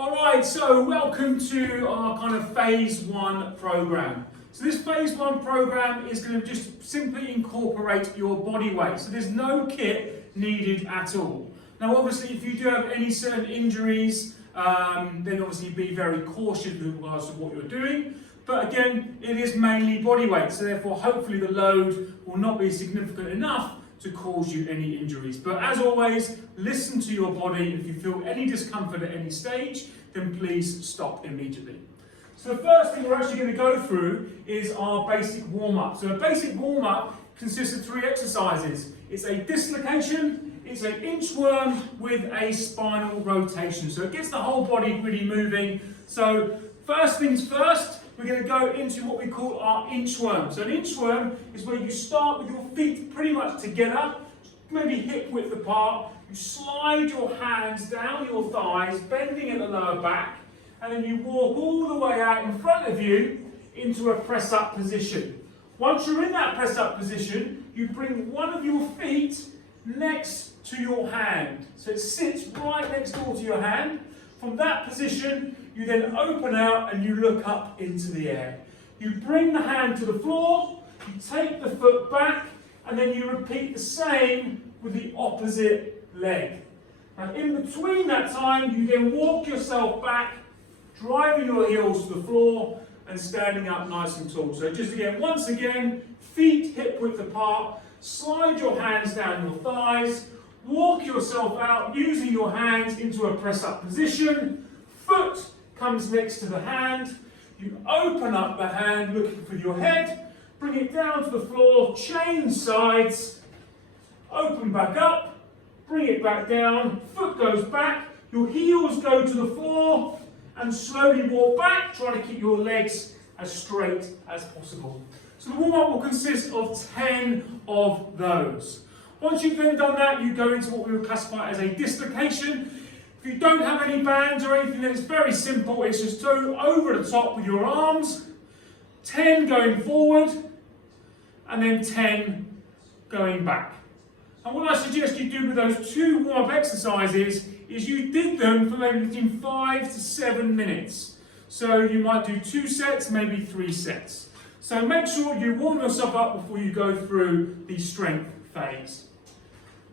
Alright, so welcome to our kind of phase 1 program. So this phase 1 program is going to just simply incorporate your body weight. So there's no kit needed at all. Now obviously if you do have any certain injuries, then obviously be very cautious with regards to what you're doing. But again, it is mainly body weight, so therefore hopefully the load will not be significant enough to cause you any injuries. But as always, listen to your body. If you feel any discomfort at any stage, then please stop immediately. So the first thing we're actually going to go through is our basic warm-up. So a basic warm-up consists of 3 exercises. It's a dislocation, it's an inchworm with a spinal rotation. So it gets the whole body really moving. So first things first, we're going to go into what we call our inchworm. So an inchworm is where you start with your feet pretty much together, maybe hip width apart. You slide your hands down your thighs, bending at the lower back, and then you walk all the way out in front of you into a press-up position. Once you're in that press-up position, you bring one of your feet next to your hand. So it sits right next door to your hand. From that position, you then open out and you look up into the air. You bring the hand to the floor, you take the foot back, and then you repeat the same with the opposite leg. Now in between that time, you then walk yourself back, driving your heels to the floor and standing up nice and tall. So just again, once again, feet hip width apart, slide your hands down your thighs, walk yourself out using your hands into a press-up position, foot comes next to the hand, you open up the hand looking for your head, bring it down to the floor, change sides, open back up, bring it back down, foot goes back, your heels go to the floor, and slowly walk back, trying to keep your legs as straight as possible. So the warm-up will consist of 10 of those. Once you've then done that, you go into what we would classify as a dislocation. If you don't have any bands or anything, then it's very simple. It's just 2 over the top with your arms, 10 going forward, and then 10 going back. And what I suggest you do with those 2 warm-up exercises is you did them for maybe between 5 to 7 minutes. So you might do 2 sets, maybe 3 sets. So make sure you warm yourself up before you go through the strength phase.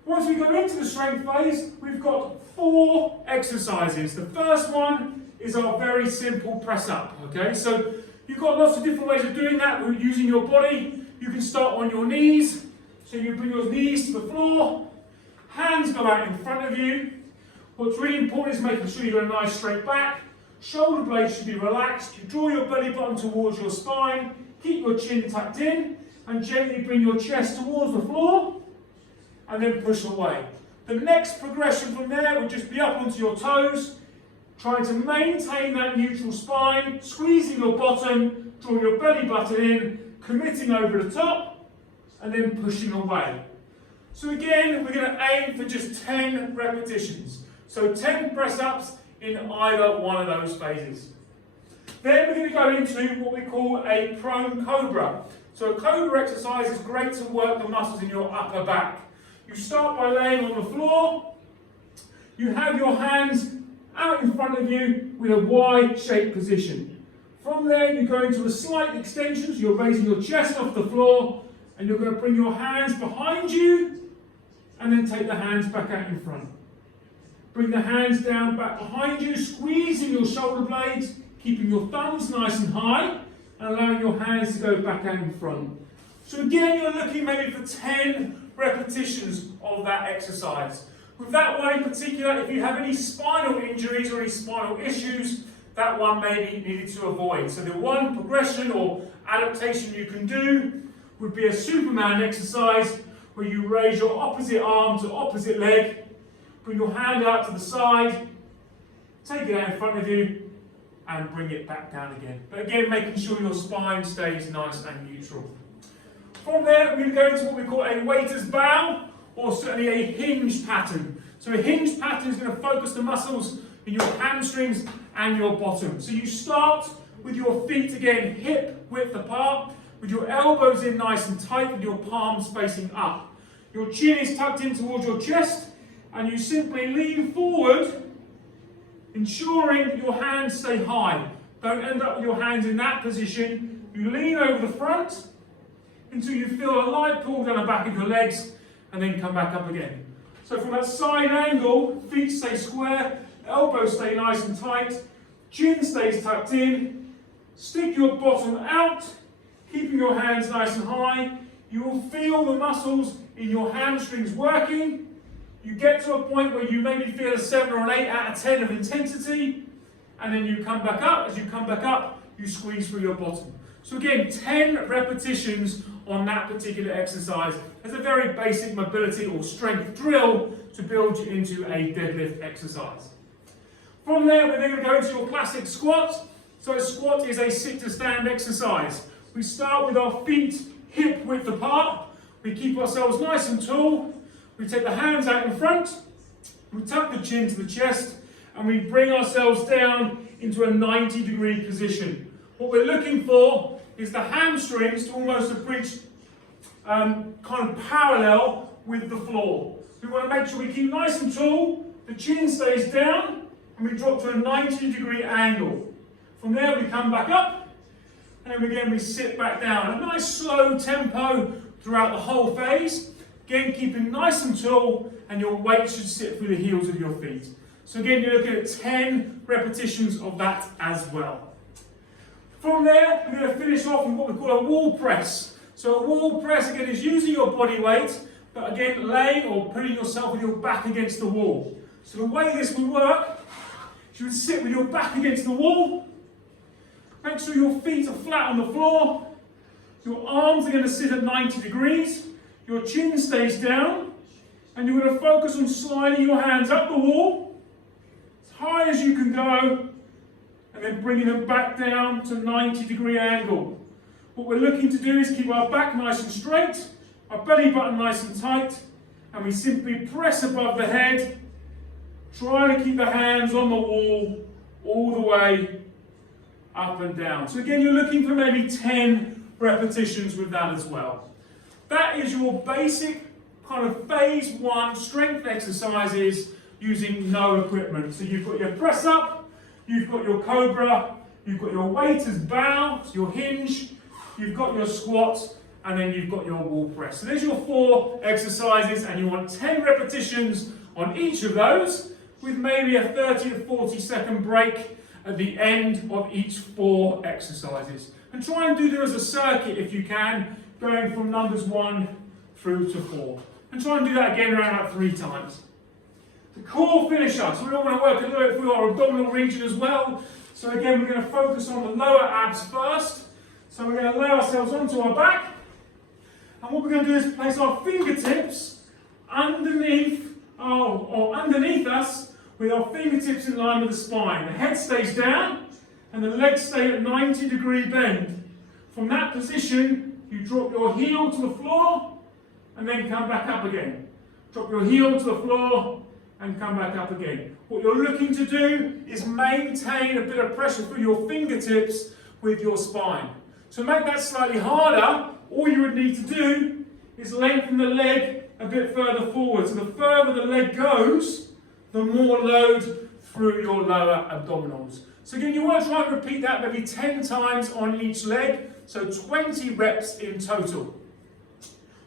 Once we go into the strength phase, we've got 4 exercises. The first one is our very simple press up. Okay, so you've got lots of different ways of doing that using your body. You can start on your knees. So you bring your knees to the floor, hands go out in front of you. What's really important is making sure you've got a nice straight back. Shoulder blades should be relaxed. You draw your belly button towards your spine, keep your chin tucked in, and gently bring your chest towards the floor, and then push away. The next progression from there would just be up onto your toes, trying to maintain that neutral spine, squeezing your bottom, draw your belly button in, committing over the top, and then pushing away. So again, we're going to aim for just 10 repetitions. So 10 press-ups in either one of those phases. Then we're going to go into what we call a prone cobra. So a cobra exercise is great to work the muscles in your upper back. You start by laying on the floor. You have your hands out in front of you with a Y-shaped position. From there, you go into a slight extension, so you're raising your chest off the floor, and you're going to bring your hands behind you, and then take the hands back out in front. Bring the hands down back behind you, squeezing your shoulder blades, keeping your thumbs nice and high, and allowing your hands to go back out in front. So again, you're looking maybe for 10 repetitions of that exercise. With that one in particular, if you have any spinal injuries or any spinal issues, that one may be needed to avoid. So the one progression or adaptation you can do would be a Superman exercise where you raise your opposite arm to opposite leg, bring your hand out to the side, take it out in front of you, and bring it back down again. But again, making sure your spine stays nice and neutral. From there, we're going to go into what we call a waiter's bow, or certainly a hinge pattern. So a hinge pattern is going to focus the muscles in your hamstrings and your bottom. So you start with your feet again hip width apart, with your elbows in nice and tight, with your palms facing up. Your chin is tucked in towards your chest, and you simply lean forward ensuring that your hands stay high. Don't end up with your hands in that position. You lean over the front until you feel a light pull down the back of your legs, and then come back up again. So from that side angle, feet stay square, elbows stay nice and tight, chin stays tucked in, stick your bottom out, keeping your hands nice and high. You will feel the muscles in your hamstrings working. You get to a point where you maybe feel a 7 or an 8 out of 10 of intensity, and then you come back up. As you come back up, you squeeze through your bottom. So again, 10 repetitions on that particular exercise as a very basic mobility or strength drill to build you into a deadlift exercise. From there, we're then going to go into your classic squat. So a squat is a sit to stand exercise. We start with our feet hip width apart. We keep ourselves nice and tall. We take the hands out in front. We tuck the chin to the chest, and we bring ourselves down into a 90-degree position. What we're looking for is the hamstrings to almost have reached kind of parallel with the floor. We want to make sure we keep nice and tall, the chin stays down, and we drop to a 90-degree angle. From there we come back up, and then again we sit back down. A nice slow tempo throughout the whole phase. Again, keeping nice and tall, and your weight should sit through the heels of your feet. So again, you're looking at 10 repetitions of that as well. From there, we're going to finish off with what we call a wall press. So a wall press, again, is using your body weight, but again, laying or putting yourself with your back against the wall. So the way this will work, is you would sit with your back against the wall, make sure your feet are flat on the floor, your arms are going to sit at 90 degrees, your chin stays down, and you're going to focus on sliding your hands up the wall, as high as you can go, and then bringing them back down to 90-degree angle. What we're looking to do is keep our back nice and straight, our belly button nice and tight, and we simply press above the head, try to keep the hands on the wall all the way up and down. So again, you're looking for maybe 10 repetitions with that as well. That is your basic kind of phase 1 strength exercises using no equipment. So you've got your press up, you've got your Cobra, you've got your waiter's bow, so your hinge, you've got your squat, and then you've got your wall press. So there's your 4 exercises, and you want 10 repetitions on each of those, with maybe a 30 to 40 second break at the end of each 4 exercises. And try and do them as a circuit if you can, going from numbers 1 through to 4. And try and do that again around about 3 times. The core finisher, so we all want to work a little bit through our abdominal region as well. So again, we're going to focus on the lower abs first. So we're going to lay ourselves onto our back. And what we're going to do is place our fingertips underneath us with our fingertips in line with the spine. The head stays down and the legs stay at 90-degree bend. From that position, you drop your heel to the floor and then come back up again. Drop your heel to the floor and come back up again. What you're looking to do is maintain a bit of pressure through your fingertips with your spine. To make that slightly harder, all you would need to do is lengthen the leg a bit further forward. So the further the leg goes, the more load through your lower abdominals. So again, you want to try and repeat that maybe 10 times on each leg, so 20 reps in total.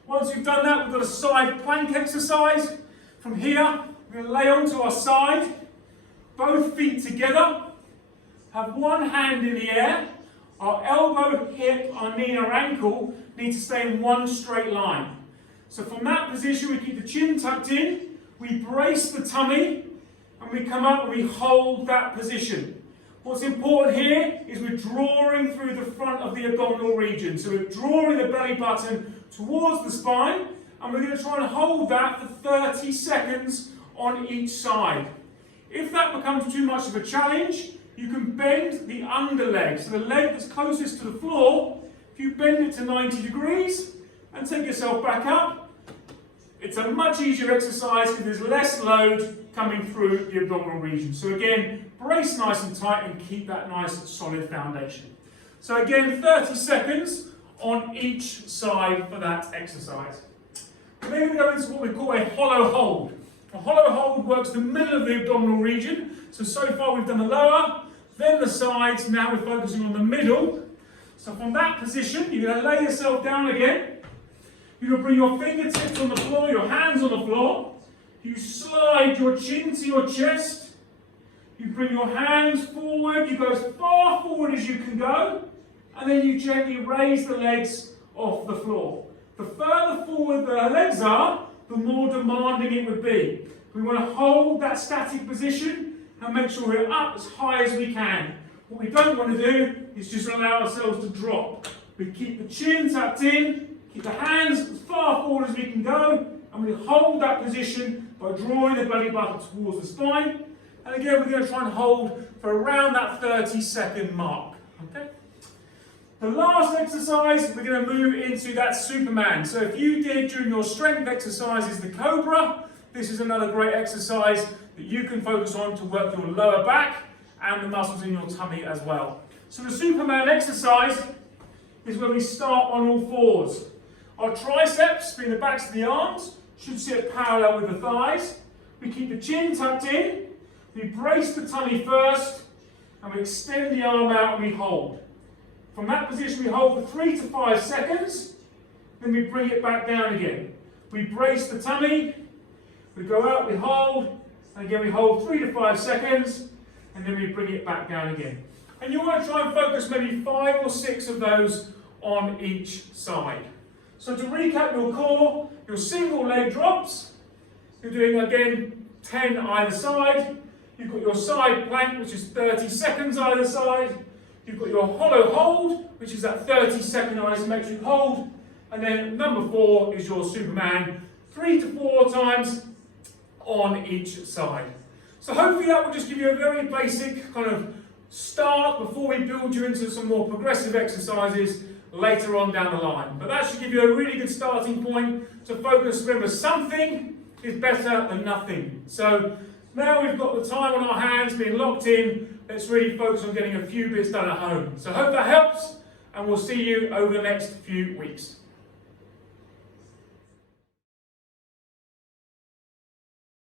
Once you've done that, we've got a side plank exercise. From here, we're going to lay onto our side, both feet together, have one hand in the air. Our elbow, hip, our knee, our ankle need to stay in one straight line. So from that position, we keep the chin tucked in, we brace the tummy, and we come up and we hold that position. What's important here is we're drawing through the front of the abdominal region. So we're drawing the belly button towards the spine, and we're going to try and hold that for 30 seconds on each side. If that becomes too much of a challenge, you can bend the underleg, so the leg that's closest to the floor. If you bend it to 90 degrees and take yourself back up, it's a much easier exercise because there's less load coming through the abdominal region. So again, brace nice and tight and keep that nice solid foundation. So again, 30 seconds on each side for that exercise. Then we go into what we call a hollow hold. A hollow hold works the middle of the abdominal region. So far we've done the lower, then the sides, now we're focusing on the middle. So from that position, you're going to lay yourself down again. You're going to bring your fingertips on the floor, your hands on the floor. You slide your chin to your chest. You bring your hands forward, you go as far forward as you can go, and then you gently raise the legs off the floor. The further forward the legs are, the more demanding it would be. We want to hold that static position and make sure we're up as high as we can. What we don't want to do is just allow ourselves to drop. We keep the chin tucked in, keep the hands as far forward as we can go, and we hold that position by drawing the belly button towards the spine. And again, we're going to try and hold for around that 30-second mark. Okay? The last exercise, we're going to move into that Superman. So if you did during your strength exercises the Cobra, this is another great exercise that you can focus on to work your lower back and the muscles in your tummy as well. So the Superman exercise is where we start on all fours. Our triceps, being the backs of the arms, should sit parallel with the thighs. We keep the chin tucked in. We brace the tummy first, and we extend the arm out and we hold. From that position we hold for 3 to 5 seconds, then we bring it back down again. We brace the tummy, we go out, we hold, and again we hold 3 to 5 seconds, and then we bring it back down again. And you want to try and focus maybe 5 or 6 of those on each side. So to recap your core, your single leg drops, you're doing again 10 either side. You've got your side plank, which is 30 seconds either side. You've got your hollow hold, which is that 30-second isometric hold. And then number 4 is your Superman, 3 to 4 times on each side. So hopefully that will just give you a very basic kind of start before we build you into some more progressive exercises later on down the line. But that should give you a really good starting point to focus. Remember, something is better than nothing. So now we've got the time on our hands being locked in, let's really focus on getting a few bits done at home. So I hope that helps, and we'll see you over the next few weeks.